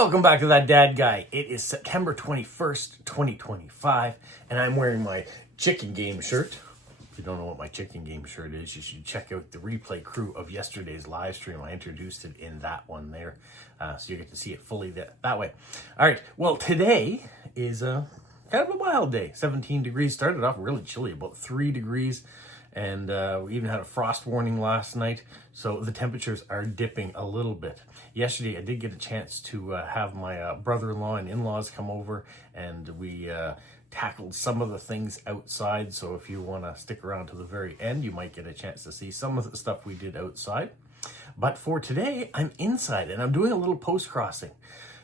Welcome back to That Dad Guy. It is September 21st, 2025, and I'm wearing my chicken game shirt. If you don't know what my chicken game shirt is, you should check out the replay crew of yesterday's live stream. I introduced it in that one there, so you get to see it fully that way. All right, well, today is kind of a wild day. 17 degrees, started off really chilly, about 3 degrees. And we even had a frost warning last night, so the temperatures are dipping a little bit. Yesterday, I did get a chance to have my brother-in-law and in-laws come over, and we tackled some of the things outside. So if you want to stick around to the very end, you might get a chance to see some of the stuff we did outside. But for today, I'm inside, and I'm doing a little post-crossing.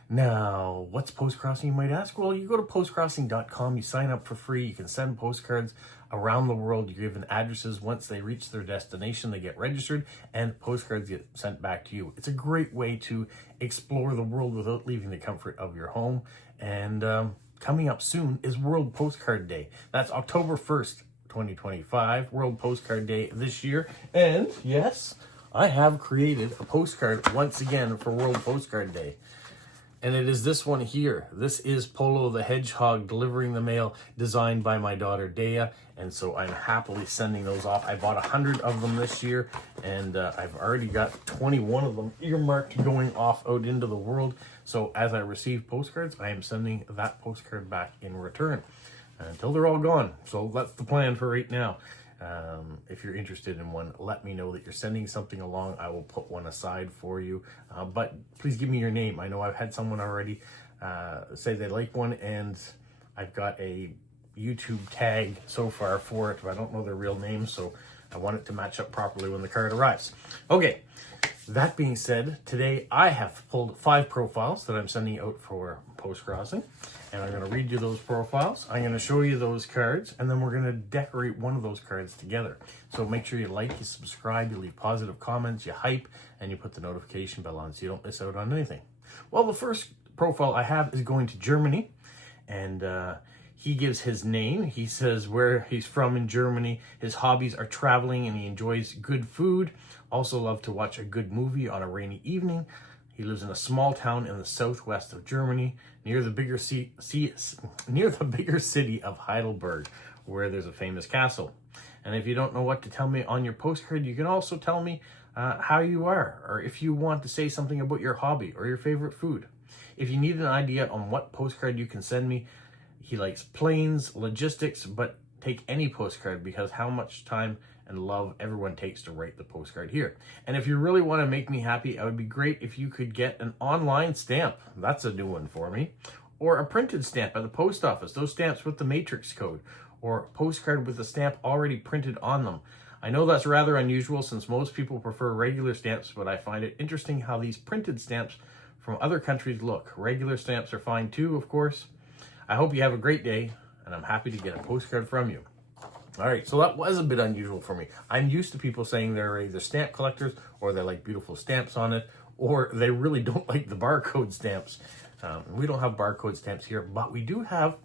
Now, what's postcrossing, you might ask? Well, you go to postcrossing.com, you sign up for free, you can send postcards around the world, you're given addresses. Once they reach their destination, they get registered, and postcards get sent back to you. It's a great way to explore the world without leaving the comfort of your home. And coming up soon is World Postcard Day. That's October 1st, 2025, World Postcard Day this year. And yes, I have created a postcard once again for World Postcard Day. And it is this one here. This is Polo the Hedgehog delivering the mail, designed by my daughter Dea. And so I'm happily sending those off. I bought 100 of them this year, and I've already got 21 of them earmarked going off out into the world. So as I receive postcards, I am sending that postcard back in return until they're all gone. So that's the plan for right now. If you're interested in one, let me know that you're sending something along. I will put one aside for you, but please give me your name. I know I've had someone already say they like one, and I've got a YouTube tag so far for it, but I don't know their real name, so I want it to match up properly when the card arrives. Okay, that being said, today I have pulled 5 profiles that I'm sending out for Postcrossing, and I'm going to read you those profiles. I'm going to show you those cards, and then we're going to decorate one of those cards together. So make sure you like, you subscribe, you leave positive comments, you hype, and you put the notification bell on so you don't miss out on anything. Well, the first profile I have is going to Germany, and he gives his name. He says where he's from in Germany. His hobbies are traveling, and he enjoys good food. Also love to watch a good movie on a rainy evening. He lives in a small town in the southwest of Germany, near the bigger city of Heidelberg, where there's a famous castle. And if you don't know what to tell me on your postcard, you can also tell me how you are, or if you want to say something about your hobby or your favorite food. If you need an idea on what postcard you can send me, he likes planes, logistics, but take any postcard, because how much time and love everyone takes to write the postcard here. And if you really want to make me happy, it would be great if you could get an online stamp. That's a new one for me. Or a printed stamp at the post office, those stamps with the matrix code, or a postcard with the stamp already printed on them. I know that's rather unusual since most people prefer regular stamps, but I find it interesting how these printed stamps from other countries look. Regular stamps are fine too, of course. I hope you have a great day, and I'm happy to get a postcard from you. All right, so that was a bit unusual for me. I'm used to people saying they're either stamp collectors, or they like beautiful stamps on it, or they really don't like the barcode stamps. We don't have barcode stamps here, but we do have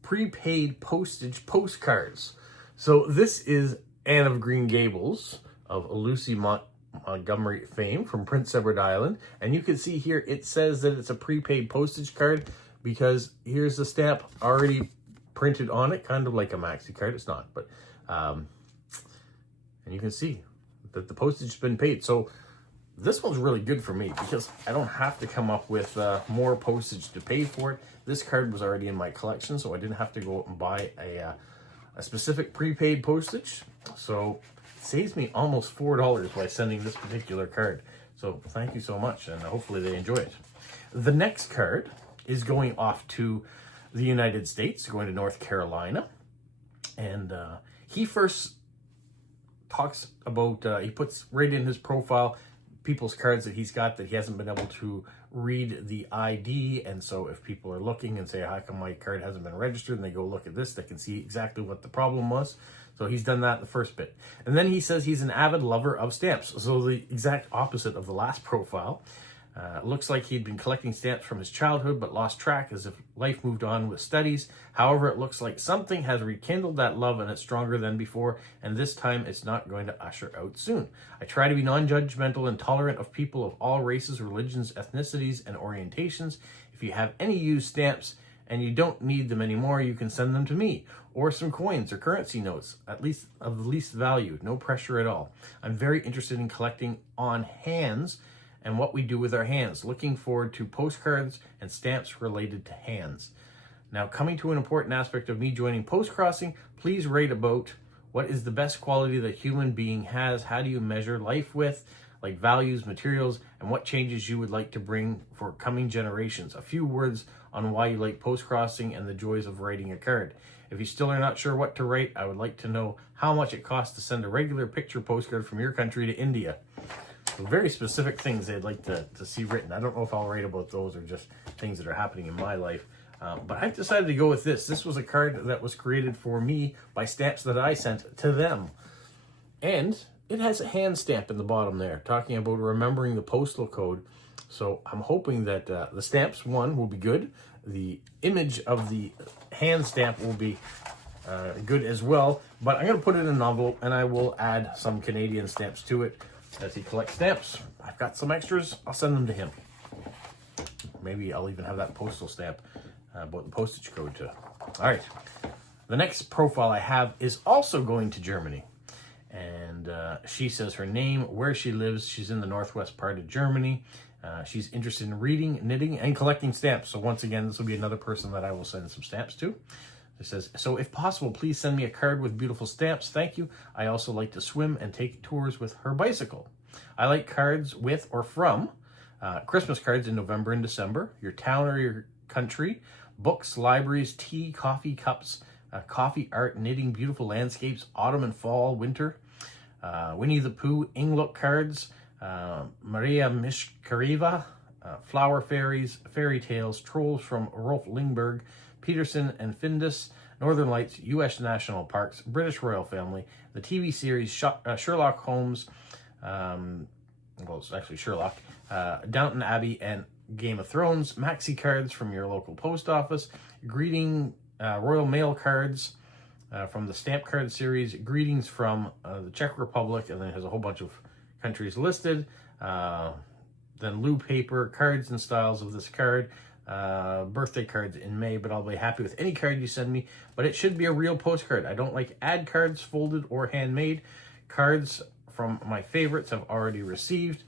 prepaid postage postcards. So this is Anne of Green Gables of Lucy Montgomery fame from Prince Edward Island. And you can see here it says that it's a prepaid postage card, because here's the stamp already printed on it, kind of like a maxi card. It's not, but and you can see that the postage has been paid. So this one's really good for me, because I don't have to come up with more postage to pay for it. This card was already in my collection, so I didn't have to go out and buy a specific prepaid postage. So it saves me almost $4 by sending this particular card. So thank you so much, and hopefully they enjoy it. The next card is going off to the United States, going to North Carolina. And he first talks about, he puts right in his profile people's cards that he's got that he hasn't been able to read the ID. And so if people are looking and say, how come my card hasn't been registered, and they go look at this, they can see exactly what the problem was. So he's done that in the first bit. And then he says he's an avid lover of stamps. So the exact opposite of the last profile. Looks like he'd been collecting stamps from his childhood, but lost track as if life moved on with studies. However, it looks like something has rekindled that love and it's stronger than before, and this time it's not going to usher out soon. I try to be non-judgmental and tolerant of people of all races, religions, ethnicities, and orientations. If you have any used stamps and you don't need them anymore, you can send them to me, or some coins or currency notes, at least of the least value. No pressure at all. I'm very interested in collecting on hands and what we do with our hands. Looking forward to postcards and stamps related to hands. Now, coming to an important aspect of me joining Postcrossing, please write about what is the best quality that a human being has. How do you measure life with, like values, materials, and what changes you would like to bring for coming generations. A few words on why you like Postcrossing and the joys of writing a card. If you still are not sure what to write, I would like to know how much it costs to send a regular picture postcard from your country to India. Very specific things they'd like to see written. I don't know if I'll write about those or just things that are happening in my life. But I've decided to go with this. This was a card that was created for me by stamps that I sent to them. And it has a hand stamp in the bottom there, talking about remembering the postal code. So I'm hoping that the stamps, one, will be good. The image of the hand stamp will be good as well. But I'm going to put it in an envelope, and I will add some Canadian stamps to it. As he collects stamps, I've got some extras, I'll send them to him. Maybe I'll even have that postal stamp about the postage code too. All right, the next profile I have is also going to Germany. And she says her name, where she lives. She's in the northwest part of Germany. She's interested in reading, knitting, and collecting stamps. So once again, this will be another person that I will send some stamps to. It says, so if possible, please send me a card with beautiful stamps. Thank you. I also like to swim and take tours with her bicycle. I like cards with or from Christmas cards in November and December, your town or your country, books, libraries, tea, coffee cups, coffee art, knitting, beautiful landscapes, autumn and fall, winter, Winnie the Pooh, Inglook cards, Maria Mishkariva, flower fairies, fairy tales, trolls from Rolf Lingberg, Peterson and Findus, Northern Lights, U.S. National Parks, British Royal Family, the TV series Sherlock Holmes, well, it's actually Sherlock, Downton Abbey, and Game of Thrones, maxi cards from your local post office, greeting Royal Mail cards from the stamp card series, greetings from the Czech Republic, and then it has a whole bunch of countries listed, then Lou paper, cards and styles of this card, birthday cards in May, but I'll be happy with any card you send me, but it should be a real postcard. I don't like ad cards, folded or handmade. Cards from my favorites have already received,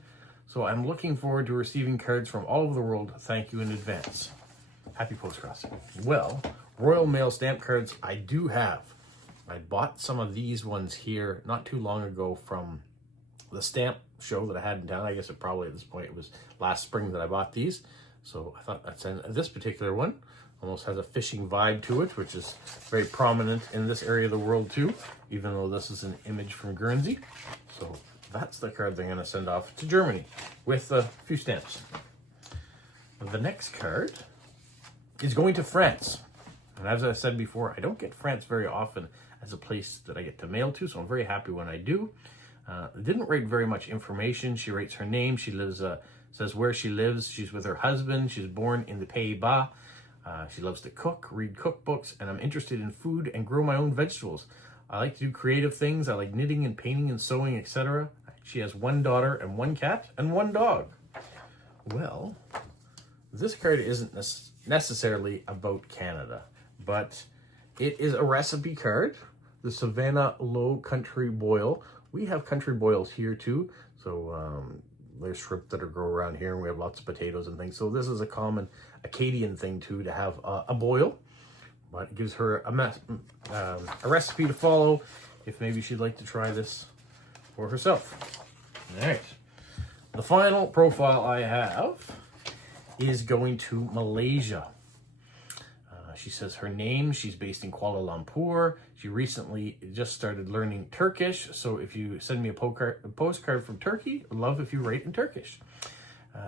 so I'm looking forward to receiving cards from all over the world. Thank you in advance. Happy Postcrossing. Well, Royal Mail stamp cards I do have. I bought some of these ones here not too long ago from the stamp show that I had in town. I guess it probably at this point it was last spring that I bought these. So I thought I'd send this particular one. Almost has a fishing vibe to it, which is very prominent in this area of the world too, even though this is an image from Guernsey. So that's the card they're going to send off to Germany with a few stamps. The next card is going to France. And as I said before, I don't get France very often as a place that I get to mail to, so I'm very happy when I do. Didn't write very much information. She writes her name. She lives, says where she lives. She's with her husband. She's born in the Pays-Bas. She loves to cook, read cookbooks, and I'm interested in food and grow my own vegetables. I like to do creative things. I like knitting and painting and sewing, etc. She has one daughter and one cat and one dog. Well, this card isn't necessarily about Canada, but it is a recipe card. The Savannah Low Country Boil. We have country boils here too. So there's shrimp that are grow around here, and we have lots of potatoes and things. So this is a common Acadian thing too, to have a boil. But it gives her a recipe to follow if maybe she'd like to try this for herself. All right. The final profile I have is going to Malaysia. She says her name, she's based in Kuala Lumpur. She recently just started learning Turkish. So if you send me a postcard from Turkey, I'd love if you write in Turkish.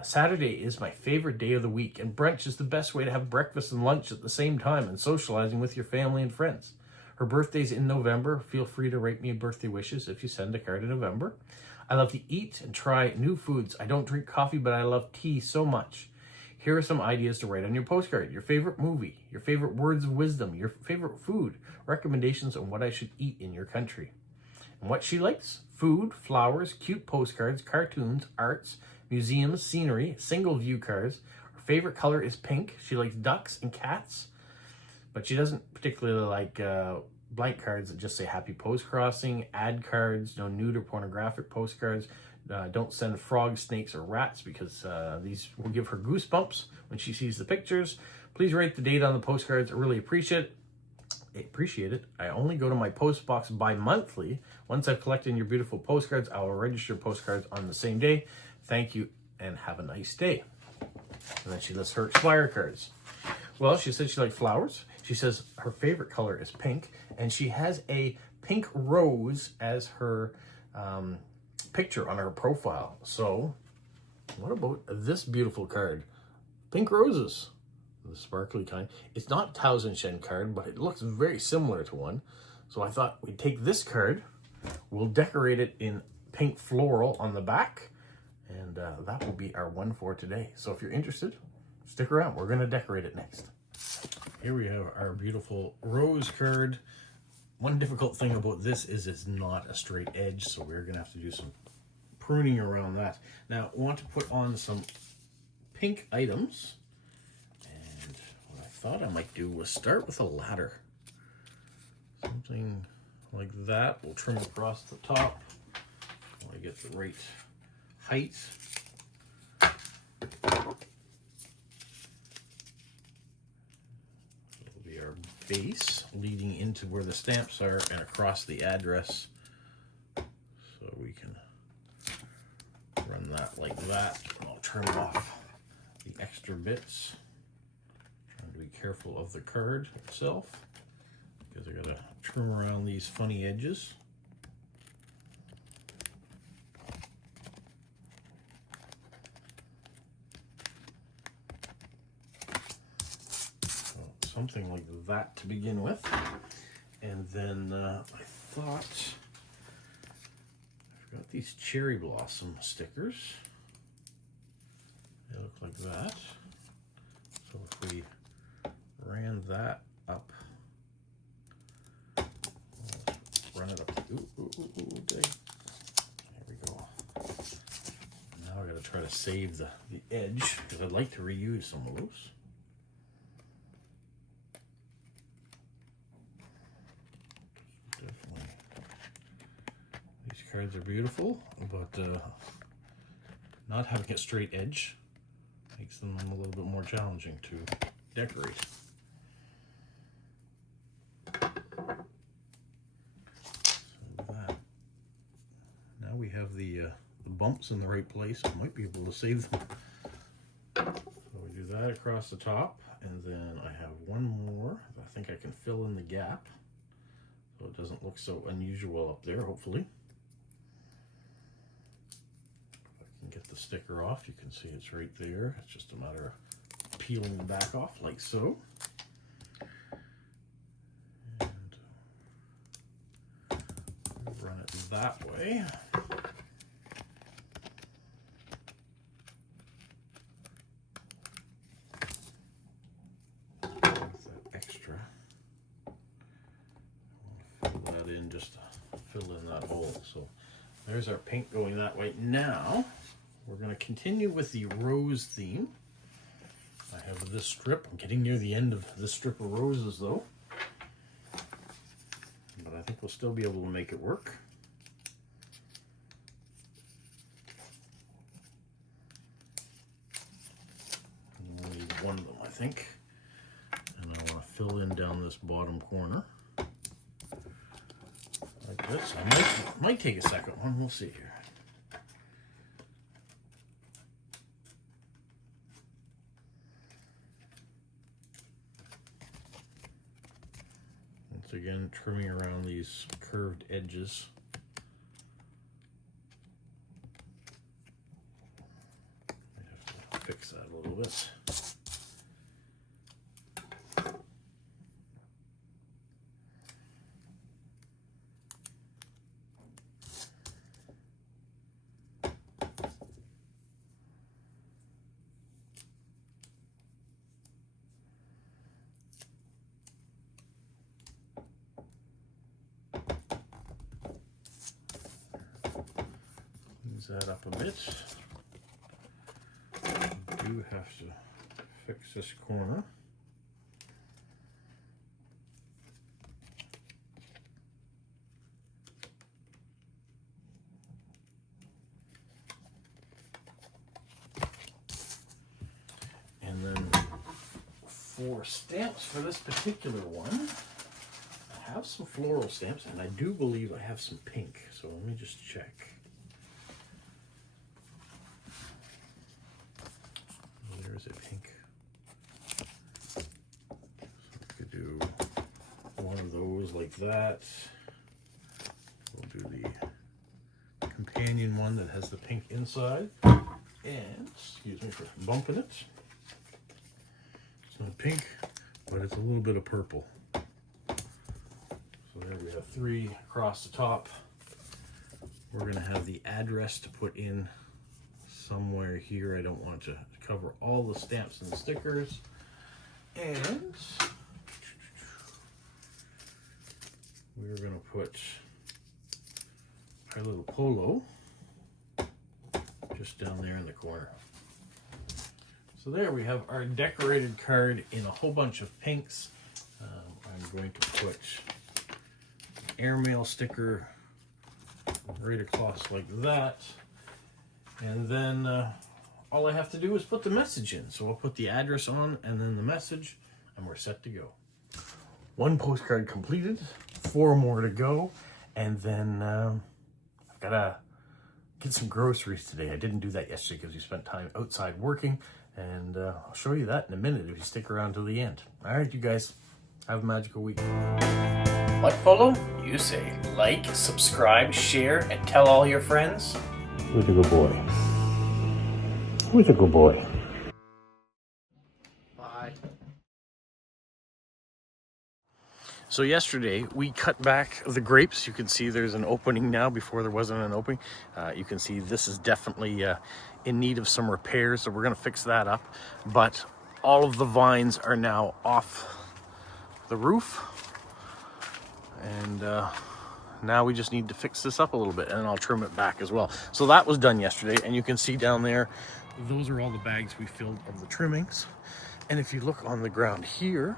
Saturday is my favorite day of the week, and brunch is the best way to have breakfast and lunch at the same time and socializing with your family and friends. Her birthday's in November. Feel free to write me birthday wishes if you send a card in November. I love to eat and try new foods. I don't drink coffee, but I love tea so much. Here are some ideas to write on your postcard. Your favorite movie, your favorite words of wisdom, your favorite food, recommendations on what I should eat in your country. And what she likes: food, flowers, cute postcards, cartoons, arts, museums, scenery, single view cards. Her favorite color is pink. She likes ducks and cats, but she doesn't particularly like blank cards that just say happy postcrossing, ad cards, no nude or pornographic postcards. Don't send frogs, snakes, or rats because these will give her goosebumps when she sees the pictures. Please write the date on the postcards. I really appreciate it. I only go to my post box bi-monthly. Once I've collected your beautiful postcards, I will register postcards on the same day. Thank you and have a nice day. And then she lists her expired cards. Well, she said she liked flowers. She says her favorite color is pink, and she has a pink rose as her picture on her profile. So what about this beautiful card? Pink roses, the sparkly kind. It's not a Thousand Shen card, but it looks very similar to one. So I thought we'd take this card, we'll decorate it in pink floral on the back, and that will be our one for today. So if you're interested, stick around. We're going to decorate it next. Here we have our beautiful rose card. One difficult thing about this is it's not a straight edge, so we're going to have to do some pruning around that. Now, I want to put on some pink items, and what I thought I might do was start with a ladder. Something like that. We'll trim across the top. I want to get the right height. It'll be our base leading into where the stamps are and across the address, so we can run that like that. I'll trim off the extra bits. Trying to be careful of the card itself because I gotta trim around these funny edges. So something like that to begin with, and then I thought got these cherry blossom stickers. They look like that. So if we ran that up, run it up. Okay. There we go. Now I got to try to save the edge because I'd like to reuse some of those. Cards are beautiful, but not having a straight edge makes them a little bit more challenging to decorate. So that. Now we have the bumps in the right place. I might be able to save them. So we do that across the top, and then I have one more. I think I can fill in the gap so it doesn't look so unusual up there, hopefully. Get the sticker off, you can see it's right there. It's just a matter of peeling the back off like so. And run it that way. With that extra, fill that in just to fill in that hole. So there's our pink going that way. Now we're going to continue with the rose theme. I have this strip. I'm getting near the end of this strip of roses though, but I think we'll still be able to make it work. I only need one of them, I think, and I want to fill in down this bottom corner like this. I might take a second one. We'll see here. Again, trimming around these curved edges. I have to fix that a little bit. ease that up a bit. I do have to fix this corner. And then for stamps for this particular one, I have some floral stamps, and I do believe I have some pink. So let me just check. There's a pink. So we could do one of those like that. We'll do the companion one that has the pink inside. And, excuse me for bumping it. It's not pink, but it's a little bit of purple. So there we have 3 across the top. We're going to have the address to put in somewhere here. I don't want to cover all the stamps and stickers. And we're going to put our little polo just down there in the corner. So there we have our decorated card in a whole bunch of pinks. I'm going to put an airmail sticker right across like that. And then all I have to do is put the message in. So I'll put the address on and then the message, and we're set to go. 1 postcard completed, 4 more to go. And then I've got to get some groceries today. I didn't do that yesterday because we spent time outside working. And I'll show you that in a minute if you stick around till the end. All right, you guys, have a magical week. What, Polo? You say like, subscribe, share, and tell all your friends. Who's a good boy? Who's a good boy? Bye. So yesterday we cut back the grapes. You can see there's an opening now. Before there wasn't an opening. You can see this is definitely in need of some repairs, so we're going to fix that up. But all of the vines are now off the roof, and now we just need to fix this up a little bit, and I'll trim it back as well. So that was done yesterday, and you can see down there, those are all the bags we filled of the trimmings. And if you look on the ground here,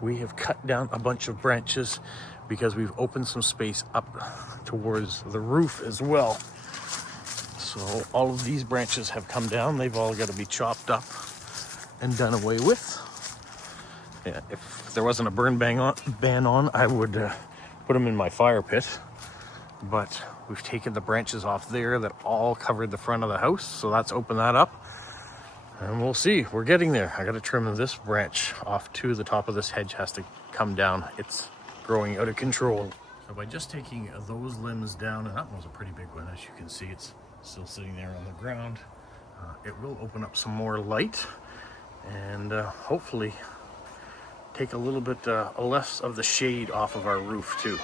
we have cut down a bunch of branches because we've opened some space up towards the roof as well. So all of these branches have come down. They've all got to be chopped up and done away with. Yeah, if there wasn't a ban on, I would put them in my fire pit. But we've taken the branches off there that all covered the front of the house. So let's open that up. And we'll see. We're getting there. I got to trim this branch off too. The top of this hedge has to come down. It's growing out of control. So by just taking those limbs down, and that one's a pretty big one, as you can see, it's still sitting there on the ground. It will open up some more light and hopefully take a little bit less of the shade off of our roof too.